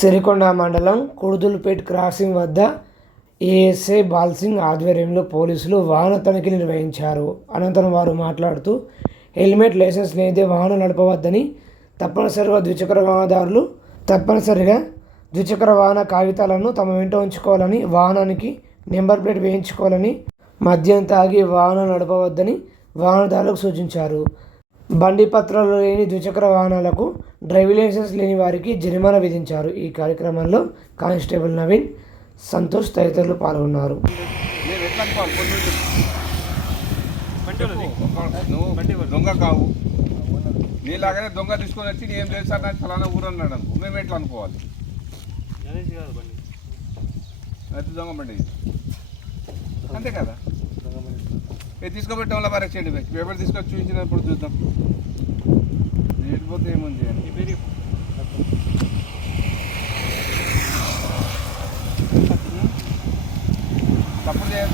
సిరికొండ మండలం కుడుదులపేట్ క్రాసింగ్ వద్ద ఏఎస్ఐ బాల్సింగ్ ఆధ్వర్యంలో పోలీసులు వాహన తనిఖీ నిర్వహించారు. అనంతరం వారు మాట్లాడుతూ హెల్మెట్ లైసెన్స్ లేదే వాహనం నడపవద్దని తప్పనిసరిగా ద్విచక్ర వాహనదారులు తప్పనిసరిగా ద్విచక్ర వాహన కాగితాలను తమ వెంట ఉంచుకోవాలని వాహనానికి నెంబర్ ప్లేట్ వేయించుకోవాలని మద్యం తాగి వాహనం నడపవద్దని వాహనదారులకు సూచించారు. బండి పత్రాలు లేని ద్విచక్ర వాహనాలకు డ్రైవింగ్ లైసెన్స్ లేని వారికి జరిమానా విధించారు. ఈ కార్యక్రమంలో కానిస్టేబుల్ నవీన్ సంతోష్ తదితరులు పాల్గొన్నారు. నేను దొంగ కావు నీలాగానే దొంగ తీసుకొని వచ్చి నీ ఏం లేదు సార్ నాకు ఫలానా ఊరు అన్నాడు అనుకో. మేము ఎట్లా అనుకోవాలి? అయితే దొంగ బండి. అంతే కదా? ఇది తీసుకోబెట్టి వల్ల బాగా చేయండి బై. పేపర్ తీసుకొచ్చి చూపించినప్పుడు చూద్దాం. లేకపోతే ఏముంది అని. తప్పుడు చేయ